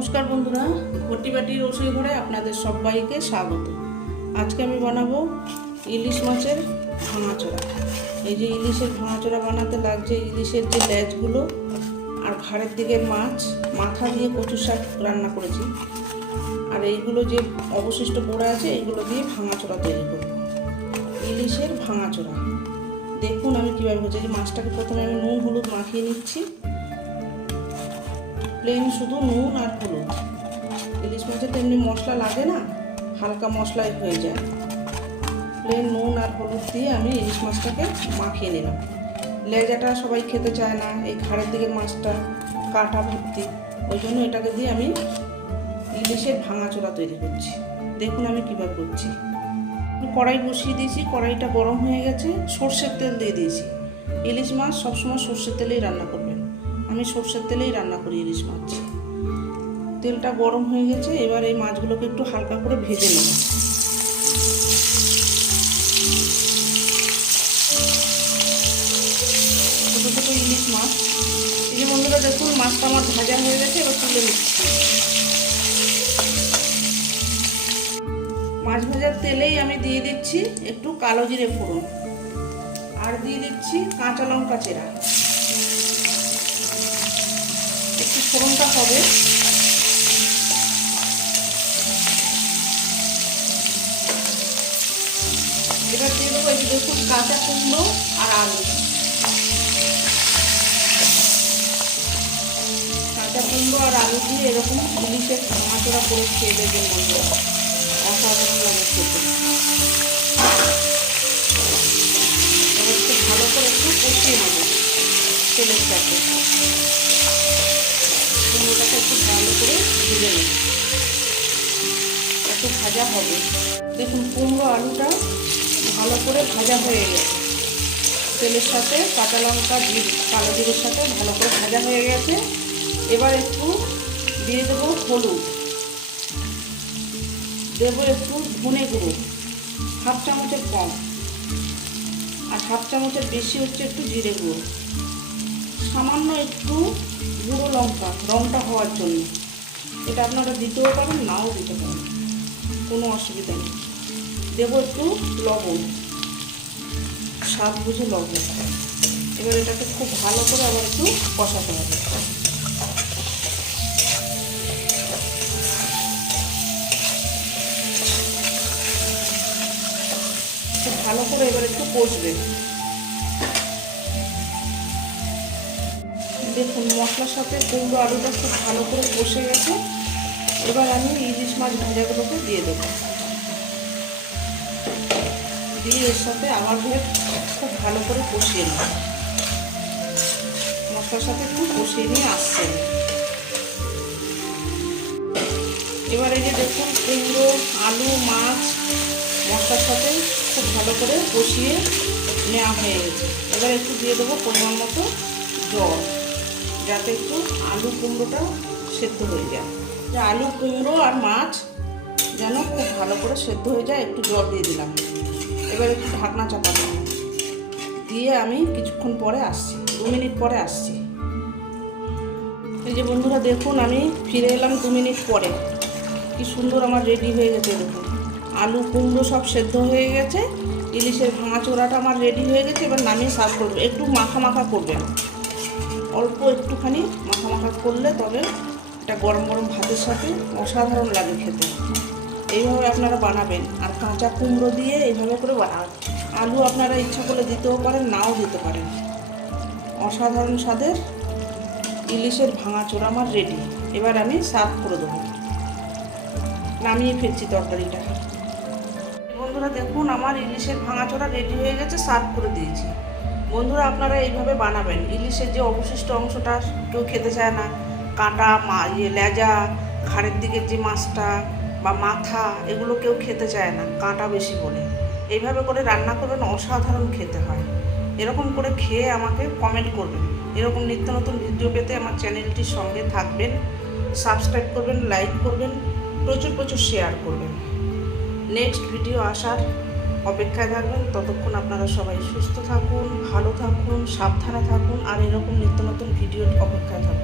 নমস্কার বন্ধুরা, ঘটিবাটি রসুই ঘরে আপনাদের সবাইকে স্বাগত। আজকে আমি বানাবো ইলিশ মাছের ভাঙাচোরা। এই যে ইলিশের ভাঙাচোরা বানাতে লাগছে ইলিশের যে লেজগুলো আর ঘাড়ের দিকের মাছ, মাথা দিয়ে কচু শাক রান্না করেছি, আর এইগুলো যে অবশিষ্ট পড়ে আছে এইগুলো দিয়ে ভাঙাচোরা তৈরি করব। ইলিশের ভাঙাচোরা দেখুন আমি কীভাবে হচ্ছে। এই মাছটাকে প্রথমে আমি নুন হলুদ মাখিয়ে নিচ্ছি, প্লেন শুধু নুন আর হলুদ। ইলিশ মাছে তো এমনি মশলা লাগে না, হালকা মশলাই হয়ে যায়। প্লেন নুন আর হলুদ দিয়ে আমি ইলিশ মাছটাকে মাখিয়ে নিলাম। লেজাটা সবাই খেতে চায় না, এই ঘাড়ের দিকের মাছটা কাঁটা ভর্তি, ওই জন্য এটাকে দিয়ে আমি ইলিশের ভাঙাচোরা তৈরি করছি। দেখুন আমি কীভাবে করছি। কড়াই বসিয়ে দিয়েছি, কড়াইটা গরম হয়ে গেছে, সর্ষের তেল দিয়ে দিয়েছি। ইলিশ মাছ সবসময় সর্ষের তেলেই রান্না করবেন, আমি সর্ষের তেলেই রান্না করি ইলিশ মাছ। তেলটা গরম হয়ে গেছে, এবার এই মাছগুলোকে একটু হালকা করে ভেজে নেব। ছোটো ছোটো ইলিশ মাছ। এই যে বন্ধুরা দেখুন মাছটা আমার ভাজা হয়ে গেছে, এবার তুলে নিচ্ছি। মাছ ভাজার তেলেই আমি দিয়ে দিচ্ছি একটু কালো জিরে ফোড়ন, আর দিয়ে দিচ্ছি কাঁচা লঙ্কা চেরা। একটু ফোড়নটা হবে, এবার দিয়ে দেবো এই দেখুন কাঁচা কুমড়ো আর আলু। কাঁচা কুমড়ো আর আলু দিয়ে এরকম ইলিশের ভাঙাচোরা করে খেয়ে দেবেন বন্ধুরা, অসাধারণ লাগে খেতে। এবার একটু ভালো করে একটু কষিয়ে নেব তেলের সাথে, কুমড়োটাকে একটু ভালো করে ভেজে নেব, একটু ভাজা হবে। দেখুন কুমড়ো আলুটা ভালো করে ভাজা হয়ে গেছে, তেলের সাথে কাঁচা লঙ্কা কালো জিরের সাথে ভালো করে ভাজা হয়ে গেছে। এবার একটু দিয়ে দেবো হলুদ, দেবো একটু ধনে গুঁড়ো, হাফ চামচের কম, আর হাফ চামচের বেশি হচ্ছে একটু জিরে গুঁড়ো, সামান্য একটু গুঁড়ো লঙ্কা রঙটা হওয়ার জন্য। এটা আপনারা দিতেও পারেন, নাও দিতে পারেন, কোনো অসুবিধা নেই। দেবো একটু লবণ, স্বাদ বুঝে লবণ। এবার এটাকে খুব ভালো করে আবার একটু কষাতে হবে। খুব ভালো করে এবার একটু কষবে। দেখুন মশলার সাথে কুমড়ো আলুটা খুব ভালো করে কষে গেছে। এবার আমি ইলিশ মাছ ভাজাগুলোকে দিয়ে দেবো, দিয়ে এর সাথে আবার খুব ভালো করে কষিয়ে নেব। মশলার সাথে একটু কষিয়ে নিয়ে আসছে। এবার এই যে দেখুন কুমড়ো আলু মাছ মশলার সাথে খুব ভালো করে কষিয়ে নেওয়া হয়ে গেছে। এবার একটু দিয়ে দেবো পরিমাণ মতো জল, যাতে একটু আলু কুমড়োটা সেদ্ধ হয়ে যায়। যে আলু কুমড়ো আর মাছ যেন খুব ভালো করে সেদ্ধ হয়ে যায়, একটু জল দিয়ে দিলাম। এবার একটু ঢাকনা চাপা দেবো, দিয়ে আমি কিছুক্ষণ পরে আসছি, 2 মিনিট পরে আসছি। এই যে বন্ধুরা দেখুন আমি ফিরে এলাম 2 মিনিট পরে, কি সুন্দর আমার রেডি হয়ে গেছে। দেখুন আলু কুমড়ো সব সেদ্ধ হয়ে গেছে, ইলিশের ভাঙাচোরাটা আমার রেডি হয়ে গেছে। এবার নামিয়ে সার্ভ করবো। একটু মাখা মাখা করবেন, অল্প একটুখানি মাখা মাখা করলে তবে এটা গরম গরম ভাতের সাথে অসাধারণ লাগে খেতে। এইভাবে আপনারা বানাবেন, আর কাঁচা কুমড়ো দিয়ে এইভাবে করে বানাবেন। আলু আপনারা ইচ্ছা করলে দিতেও পারেন, নাও দিতে পারেন। অসাধারণ স্বাদের ইলিশের ভাঙাচোরা আমার রেডি। এবার আমি সার্ভ করে দেবো, নামিয়ে ফেলছি তরকারিটা। বন্ধুরা দেখুন আমার ইলিশের ভাঙাচোরা রেডি হয়ে গেছে, সার্ভ করে দিয়েছি। বন্ধুরা আপনারা এইভাবে বানাবেন। ইলিশের যে অবশিষ্ট অংশটা কেউ খেতে চায় না, কাঁটা লেজা ঘাড়ের দিকের যে মাছটা বা মাথা, এগুলো কেউ খেতে চায় না কাঁটা বেশি বলে। এইভাবে করে রান্না করবেন, অসাধারণ খেতে হয়। এরকম করে খেয়ে আমাকে কমেন্ট করবেন। এরকম নিত্য নতুন ভিডিও পেতে আমার চ্যানেলটির সঙ্গে থাকবেন, সাবস্ক্রাইব করবেন, লাইক করবেন, প্রচুর প্রচুর শেয়ার করবেন। নেক্সট ভিডিও আসার অপেক্ষায় থাকবেন। ততক্ষণ আপনারা সবাই সুস্থ থাকুন, ভালো থাকুন, সাবধানে থাকুন, আর এরকম নিত্য নতুন ভিডিওর অপেক্ষায় থাকুন।